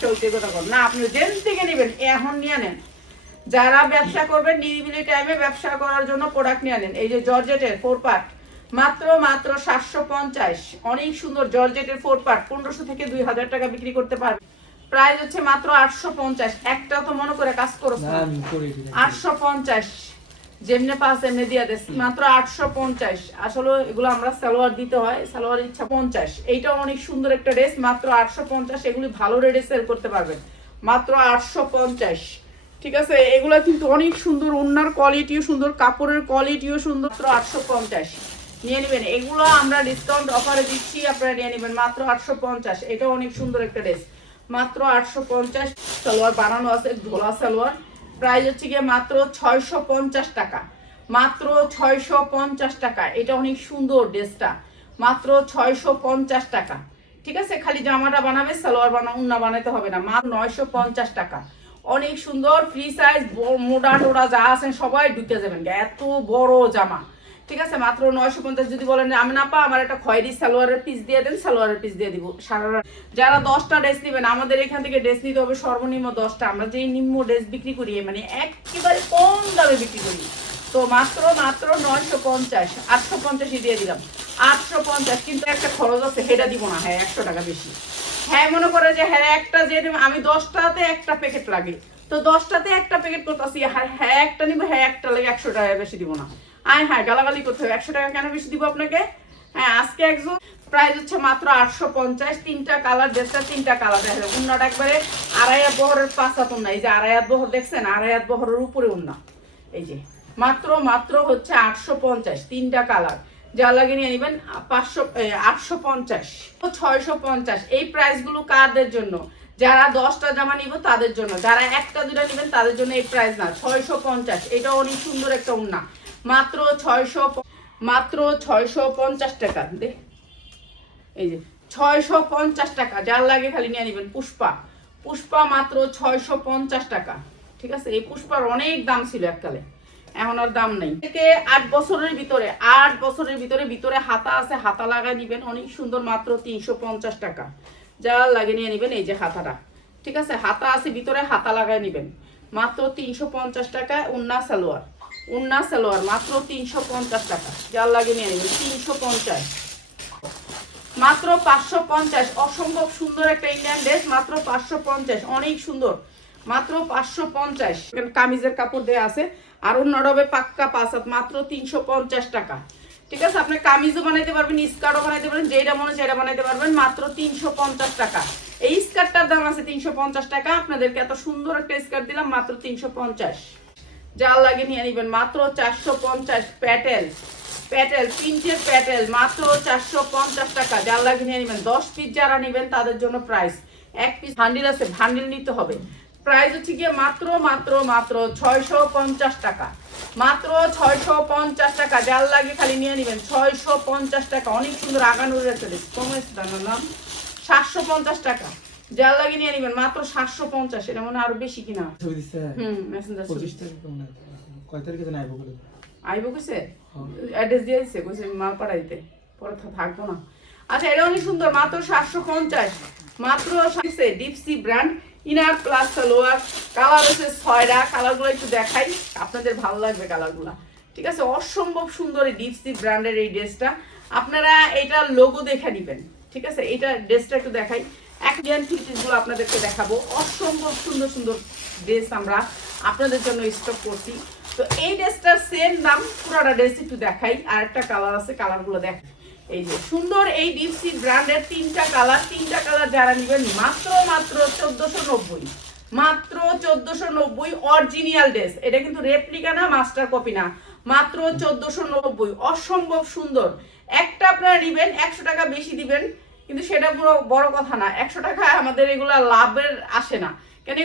ব্যবসা হইতে কথা কর না, আপনি যেন থেকে নেবেন এখন নিয়ে নেন। যারা ব্যবসা করবেন নিরিবিলি টাইমে ব্যবসা করার জন্য প্রোডাক্ট নিয়ে নেন। এই যে জর্জেটের 4 পার্ট মাত্র 750। অনেক সুন্দর জর্জেটের 4 পার্ট 1500 থেকে 2000 টাকা বিক্রি করতে পারবে। প্রাইস হচ্ছে মাত্র 850। একটা তো মনে করে কাজ করো না, 850 যেমনে পাস এমনি দিয়ে দেস, মাত্র 850। আসলে এগুলো আমরা সালোয়ার দিতে হয়, সালোয়ার ইচ্ছা 50। এইটা অনেক সুন্দর একটা ড্রেস, মাত্র 850। এগুলি ভালো রেটে সেল করতে পারবেন, মাত্র 850। ঠিক আছে, এগুলো কিন্তু অনেক সুন্দর, ওন্নার কোয়ালিটিও সুন্দর, কাপড়ের কোয়ালিটিও সুন্দর, মাত্র 850 নিয়ে নেবেন। এগুলো আমরা ডিসকাউন্ট অফারে দিচ্ছি, আপনারা নিয়ে নেবেন মাত্র 850। এটা অনেক সুন্দর একটা ড্রেস, মাত্র 850। সালোয়ার বানানো আছে, ঝোলা সালোয়ার। প্রাইস হচ্ছে গিয়ে মাত্র 650 টাকা, মাত্র 650 টাকা। এটা অনেক সুন্দর ড্রেসটা, মাত্র 650 টাকা। ঠিক আছে, খালি জামাটা বানাবে, সালোয়ার উন্না বানাতে হবে না, মাত্র 950 টাকা। অনেক সুন্দর ফ্রি সাইজ, মোটা টোটা যা আছেন সবাই ঢুকে যাবেন, এত বড় জামা। ঠিক আছে, মাত্র 950। যদি বলেন আমি না পা আমার একটা খয়েরি সালোয়ারের পিস দিয়ে দেন, সালোয়ারের পিস দিয়ে দিব সারা। যারা 10টা ড্রেস নেবেন, আমাদের এখান থেকে ড্রেস নিতে হবে সর্বনিম্ন 10টা। আমরা যেই নিম্ন ড্রেস বিক্রি করি মানে একেবারে কম দামে বিক্রি করি, তো মাত্র 950। 850 দিয়ে দিলাম, 850। কিন্তু একটা খরচ আছে, সেটা দিব না, হ্যাঁ 100 টাকা বেশি। হ্যাঁ মনে করে যে হ্যাঁ একটা যে আমি 10টাতে একটা প্যাকেট লাগে, তো 10টাতে একটা প্যাকেট করতেছি, হ্যাঁ একটা নিবো, হ্যাঁ একটা লাগে 100 টাকা বেশি দিব না। আয় হ্যাঁ গালাগালি করতে হবে, 100 টাকা কেন বেশি দিব আপনাকে? হ্যাঁ আজকে একজন প্রাইস হচ্ছে মাত্র 850। 3টা কালার, ড্রেসটা 3টা কালার দেখা যায়। উন্নাটা একবারে 2.5 হাত বহরের 5 হাত উন্না, এই যে 2.5 হাত বহর দেখছেন, 2.5 হাত বহরের উপরে উন্না। এই যে মাত্র হচ্ছে 850। 3টা কালার, যা লাগে নিয়ে নেবেন। 850, 650। এই প্রাইসগুলো কাদের জন্য? যারা 10টা জামা নিব তাদের জন্য, যারা একটা দুটা নেবেন তাদের জন্য এই প্রাইস না। 650। এটা অনেক সুন্দর একটা উন্না, মাত্র 650 টাকা। দেখ এই যে 650 টাকা, যার লাগে খালি নিয়ে নেবেন। পুষ্পা মাত্র 650 টাকা। ঠিক আছে, এই পুষ্পার অনেক দাম ছিল এককালে, এখন আর দাম নেই। থেকে 8 বছরের ভিতরে, 8 বছরের ভিতরে হাতা আছে, হাতা লাগাই নিবেন, অনেক সুন্দর, মাত্র 350 টাকা। যার লাগে নিয়ে নেবেন। এই যে হাতাটা, ঠিক আছে, হাতা আছে ভিতরে, হাতা লাগাই নিবেন, মাত্র 350 টাকা। উন্না সালোয়ার মাত্র 350 টাকা, যার লাগে নিয়ে নেবেন। 350, মাত্র 550। অসম্ভব সুন্দর একটা ইন্ডিয়ান ড্রেস, মাত্র 550। অনেক সুন্দর, মাত্র 550। কামিজের কাপড় দেয়া আছে, আর অন্যরবে পাক্কা 5 হাত, মাত্র 350 টাকা। ঠিক আছে, আপনি কামিজও বানাইতে পারবেন, স্কার্টও বানাইতে পারবেন, যেটা মনে সেটা বানাইতে পারবেন, মাত্র 350 টাকা। এই স্কার্টটার দাম আছে 350 টাকা। আপনাদেরকে এত সুন্দর একটা স্কার্ট দিলাম, মাত্র 350। যার লাগে নিয়ে নেবেন, মাত্র 450। প্যাটেল প্রিন্টের প্যাটেল, মাত্র 450 টাকা। যার লাগে নিয়ে নেবেন। 10 পিস যারা নেবেন তাদের জন্য প্রাইস। 1 পিস ভান্ডিল আছে, ভান্ডিল নিতে হবে। প্রাইস হচ্ছে গিয়ে মাত্র 650 টাকা, মাত্র 650 টাকা। যার লাগে খালি নিয়ে নেবেন, 650 টাকা। অনেক সুন্দর আগানোর একটা ড্রেস, কমেছে দামের নাম 750 টাকা। যার লাগে নিয়ে নেবেন, মাত্র 750। এটা মনে আরো বেশি কিনা। মেসেঞ্জার কয় তারিখে জানা আইবো বলে? আইবো কইছে, অ্যাড্রেস দিয়ে দিছে, কইছে মাল পাঠাইতে, পরে থাকবো না। আচ্ছা, এটা অনেক সুন্দর, মাত্র 750। মাত্র deep sea brand inner plus salwar. Colour হচ্ছে 6টা, কালারগুলো একটু দেখাই, আপনাদের ভালো লাগবে কালারগুলো। ঠিক আছে, অসম্ভব সুন্দর এই ডিপসি ব্র্যান্ডের এই ড্রেসটা। আপনারা এটা লোগো দেখে নেবেন। ঠিক আছে, এটা ড্রেসটা একটু দেখাই। একজন ফিটিসগুলো আপনাদেরকে দেখাবো। অসম্ভব সুন্দর সুন্দর ড্রেস আমরা আপনাদের জন্য স্টক করছি। তো এই ড্রেসটার সেম দাম, পুরোটা ড্রেস একটু দেখাই। আর একটা কালার আছে, কালারগুলো দেখ। এই যে সুন্দর এই ডিপসি ব্র্যান্ডের 3টা কালার যারা নেবেন, মাত্র 1490, মাত্র 1490। অরিজিনাল ড্রেস, এটা কিন্তু রেপ্লিকা না, মাস্টার কপি না, মাত্র 1490। অসম্ভব সুন্দর। একটা আপনারা নেবেন, 100 টাকা বেশি দিবেন, কিন্তু সেটা পুরো বড় কথা না। 100 টাকা আমাদের এগুলা লাভের আসে না, কেন